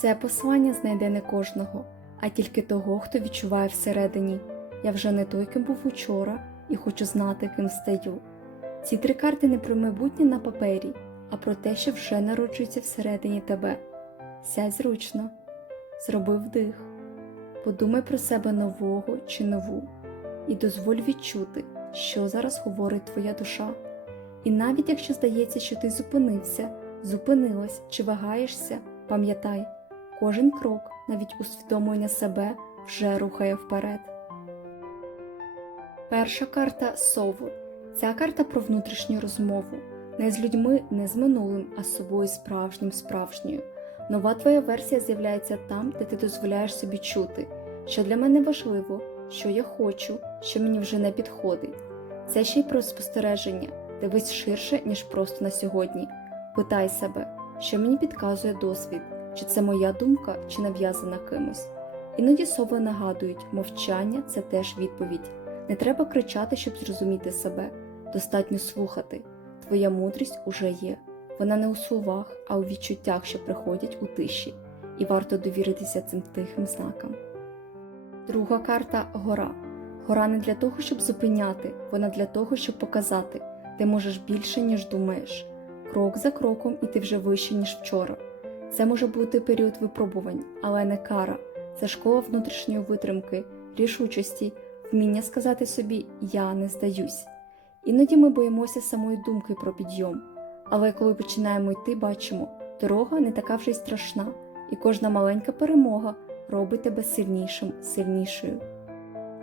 Це послання знайде не кожного, а тільки того, хто відчуває всередині. Я вже не той, ким був учора, і хочу знати, ким стаю. Ці три карти не про майбутнє на папері, а про те, що вже народжується всередині тебе. Сядь зручно, зроби вдих, подумай про себе нового чи нову, і дозволь відчути, що зараз говорить твоя душа. І навіть якщо здається, що ти зупинився, зупинилась чи вагаєшся, пам'ятай, кожен крок, навіть усвідомлення себе, вже рухає вперед. Перша карта Сову. Ця карта про внутрішню розмову. Не з людьми, не з минулим, а з собою справжнім справжньою. Нова твоя версія з'являється там, де ти дозволяєш собі чути, що для мене важливо, що я хочу, що мені вже не підходить. Це ще й про спостереження, дивись ширше, ніж просто на сьогодні. Питай себе, що мені підказує досвід, чи це моя думка, чи нав'язана кимось. Іноді сови нагадують, мовчання це теж відповідь. Не треба кричати, щоб зрозуміти себе. Достатньо слухати. Твоя мудрість уже є. Вона не у словах, а у відчуттях, що приходять у тиші, і варто довіритися цим тихим знакам. Друга карта гора. Гора не для того, щоб зупиняти, вона для того, щоб показати, ти можеш більше, ніж думаєш. Крок за кроком, і ти вже вище, ніж вчора. Це може бути період випробувань, але не кара. Це школа внутрішньої витримки, рішучості, вміння сказати собі Я не здаюсь. Іноді ми боїмося самої думки про підйом, але коли починаємо йти, бачимо, дорога не така вже й страшна, і кожна маленька перемога робить тебе сильнішим, сильнішою.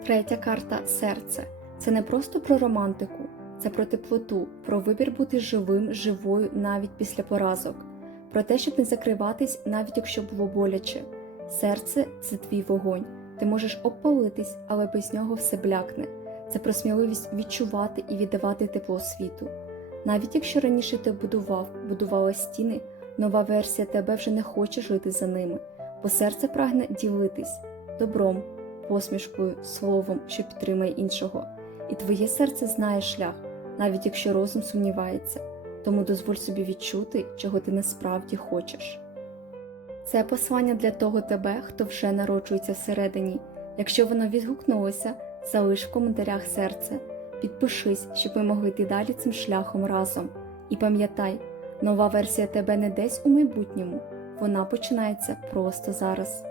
Третя карта серце. Це не просто про романтику, це про теплоту, про вибір бути живим, живою навіть після поразок, про те, щоб не закриватись, навіть якщо було боляче. Серце це твій вогонь. Ти можеш обпалитись, але без нього все блякне. Це про сміливість відчувати і віддавати тепло світу. Навіть якщо раніше ти будував, будувала стіни, нова версія тебе вже не хоче жити за ними, бо серце прагне ділитись добром, посмішкою, словом, що підтримує іншого. І твоє серце знає шлях, навіть якщо розум сумнівається, тому дозволь собі відчути, чого ти насправді хочеш. Це послання для того тебе, хто вже народжується всередині. Якщо воно відгукнулося, залиш в коментарях серце, підпишись, щоб ми могли йти далі цим шляхом разом. І пам'ятай, нова версія тебе не десь у майбутньому, вона починається просто зараз.